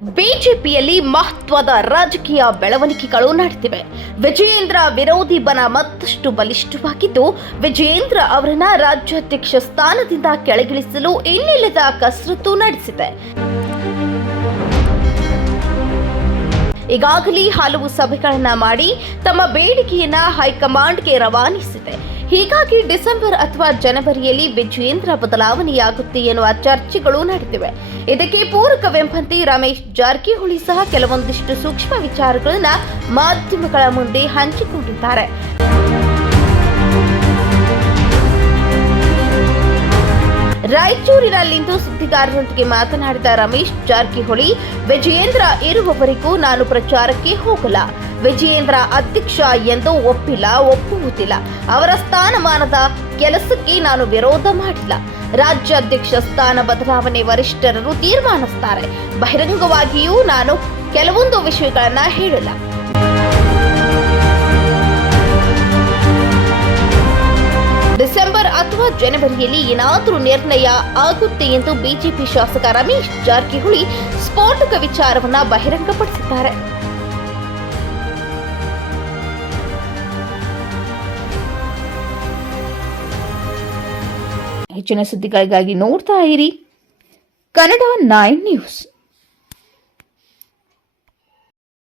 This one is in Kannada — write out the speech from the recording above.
ಬಿಜೆಪಿಯಲ್ಲಿ ಮಹತ್ವದ ರಾಜಕೀಯ ಬೆಳವಣಿಗೆಗಳು ನಡೆದಿವೆ. ವಿಜಯೇಂದ್ರ ವಿರೋಧಿ ಬಣ ಮತ್ತಷ್ಟು ಬಲಿಷ್ಠವಾಗಿದ್ದು, ವಿಜಯೇಂದ್ರ ಅವರನ್ನ ರಾಜ್ಯಾಧ್ಯಕ್ಷ ಸ್ಥಾನದಿಂದ ಕೆಳಗಿಳಿಸಲು ಇನ್ನಿಲ್ಲದ ಕಸರತ್ತು ನಡೆಸಿದೆ. ಈಗಾಗಲೇ ಹಲವು ಸಭೆಗಳನ್ನ ಮಾಡಿ ತಮ್ಮ ಬೇಡಿಕೆಯನ್ನ ಹೈಕಮಾಂಡ್ಗೆ ರವಾನಿಸಿದೆ. ಹೀಗಾಗಿ ಡಿಸೆಂಬರ್ ಅಥವಾ ಜನವರಿಯಲ್ಲಿ ವಿಜಯೇಂದ್ರ ಬದಲಾವಣೆಯಾಗುತ್ತೆ ಎನ್ನುವ ಚರ್ಚೆಗಳು ನಡೆದಿವೆ. ಇದಕ್ಕೆ ಪೂರಕವೆಂಬಂತೆ ರಮೇಶ್ ಜಾರಕಿಹೊಳಿ ಸಹ ಕೆಲವೊಂದಿಷ್ಟು ಸೂಕ್ಷ್ಮ ವಿಚಾರಗಳನ್ನ ಮಾಧ್ಯಮಗಳ ಮುಂದೆ ಹಂಚಿಕೊಂಡಿದ್ದಾರೆ. ರಾಯಚೂರಿನಲ್ಲಿಂದು ಸುದ್ದಿಗಾರರೊಂದಿಗೆ ಮಾತನಾಡಿದ ರಮೇಶ್ ಜಾರಕಿಹೊಳಿ, ವಿಜಯೇಂದ್ರ ಇರುವವರೆಗೂ ನಾನು ಪ್ರಚಾರಕ್ಕೆ ಹೋಗಲ್ಲ. ವಿಜಯೇಂದ್ರ ಅಧ್ಯಕ್ಷ ಎಂದು ಒಪ್ಪುವುದಿಲ್ಲ. ಅವರ ಸ್ಥಾನಮಾನದ ಕೆಲಸಕ್ಕೆ ನಾನು ವಿರೋಧ ಮಾಡಿಲ್ಲ. ರಾಜ್ಯಾಧ್ಯಕ್ಷ ಸ್ಥಾನ ಬದಲಾವಣೆ ವರಿಷ್ಠರು ತೀರ್ಮಾನಿಸುತ್ತಾರೆ. ಬಹಿರಂಗವಾಗಿಯೂ ನಾನು ಕೆಲವೊಂದು ವಿಷಯಗಳನ್ನ ಹೇಳಲ್ಲ. ಡಿಸೆಂಬರ್ ಅಥವಾ ಜನವರಿಯಲ್ಲಿ ಏನಾದರೂ ನಿರ್ಣಯ ಆಗುತ್ತೆ ಎಂದು ಬಿಜೆಪಿ ಶಾಸಕ ರಮೇಶ್ ಜಾರಕಿಹೊಳಿ ಸ್ಫೋಟಕ ವಿಚಾರವನ್ನ ಬಹಿರಂಗಪಡಿಸಿದ್ದಾರೆ. ಹೆಚ್ಚಿನ ಸುದ್ದಿಗಳಿಗಾಗಿ ನೋಡ್ತಾ ಇರಿ ಕನ್ನಡ 9 ನ್ಯೂಸ್.